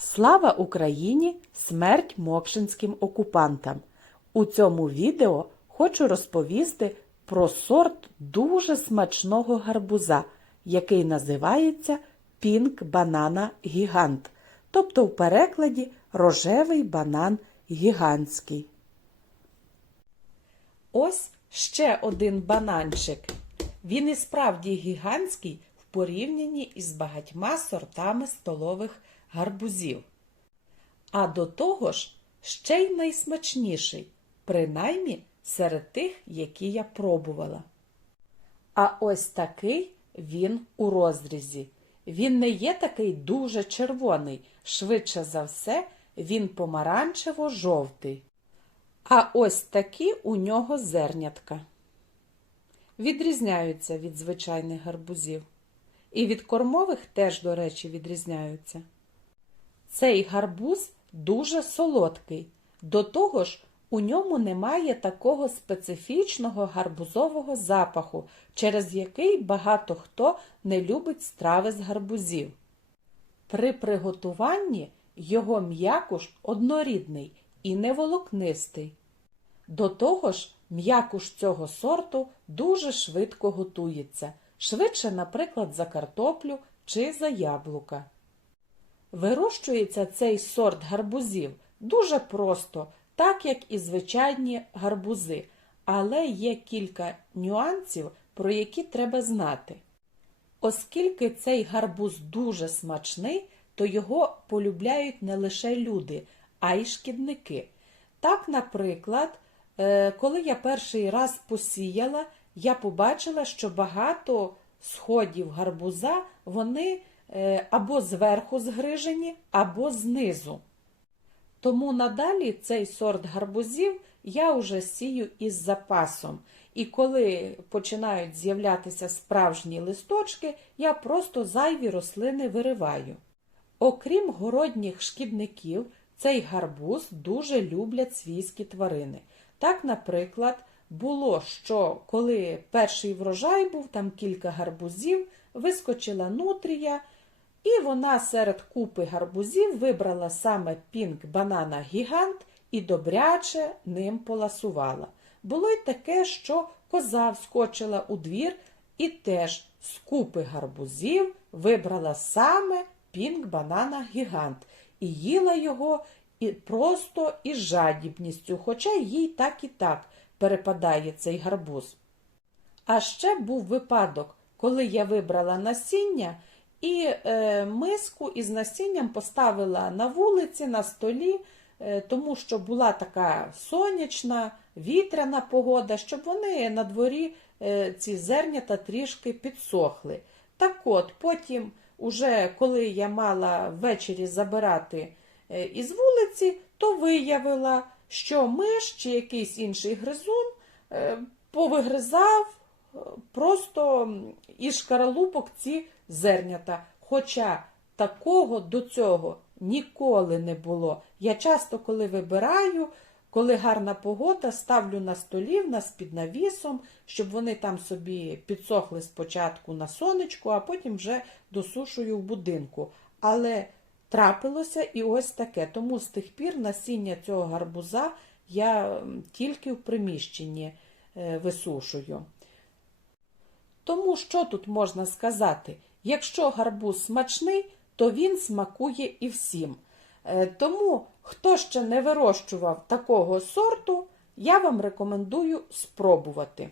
Слава Україні! Смерть мокшинським окупантам! У цьому відео хочу розповісти про сорт дуже смачного гарбуза, який називається Пінк банана гігант, тобто в перекладі рожевий банан гігантський. Ось ще один бананчик. Він і справді гігантський в порівнянні із багатьма сортами столових гарбузів. А до того ж, ще й найсмачніший, принаймні серед тих, які я пробувала. А ось такий він у розрізі. Він не є такий дуже червоний, швидше за все, він помаранчево-жовтий. А ось такі у нього зернятка. Відрізняються від звичайних гарбузів. І від кормових теж, до речі, відрізняються. Цей гарбуз дуже солодкий. До того ж, у ньому немає такого специфічного гарбузового запаху, через який багато хто не любить страви з гарбузів. При приготуванні його м'якуш однорідний і неволокнистий. До того ж, м'якуш цього сорту дуже швидко готується, швидше, наприклад, за картоплю чи за яблука. Вирощується цей сорт гарбузів дуже просто, так як і звичайні гарбузи, але є кілька нюансів, про які треба знати. Оскільки цей гарбуз дуже смачний, то його полюбляють не лише люди, а й шкідники. Так, наприклад, е, коли я перший раз посіяла, я побачила, що багато сходів гарбуза вони або зверху згрижені, або знизу. Тому надалі цей сорт гарбузів я вже сію із запасом. І коли починають з'являтися справжні листочки, я просто зайві рослини вириваю. Окрім городніх шкідників, цей гарбуз дуже люблять свійські тварини. Так, наприклад, було, що коли перший врожай був, там кілька гарбузів, вискочила нутрія, і вона серед купи гарбузів вибрала саме пінк банана гігант і добряче ним поласувала. Було й таке, що коза вскочила у двір і теж з купи гарбузів вибрала саме пінк банана гігант і їла його і просто із жадібністю, хоча їй так і так перепадає цей гарбуз. А ще був випадок, коли я вибрала насіння і е, миску із насінням поставила на вулиці, на столі, е, тому що була така сонячна, вітряна погода, щоб вони на дворі е, ці зернята трішки підсохли. Так от, потім, уже коли я мала ввечері забирати із вулиці, то виявила, що миш чи якийсь інший гризун повигризав просто із шкаралупок ці зернята. Хоча такого до цього ніколи не було. Я часто, коли вибираю, коли гарна погода, ставлю на столі в нас під навісом, щоб вони там собі підсохли спочатку на сонечку, а потім вже досушую в будинку. Але трапилося і ось таке. Тому з тих пір насіння цього гарбуза я тільки в приміщенні е, висушую. Тому що тут можна сказати? Якщо гарбуз смачний, то він смакує і всім. Е, Тому, хто ще не вирощував такого сорту, я вам рекомендую спробувати.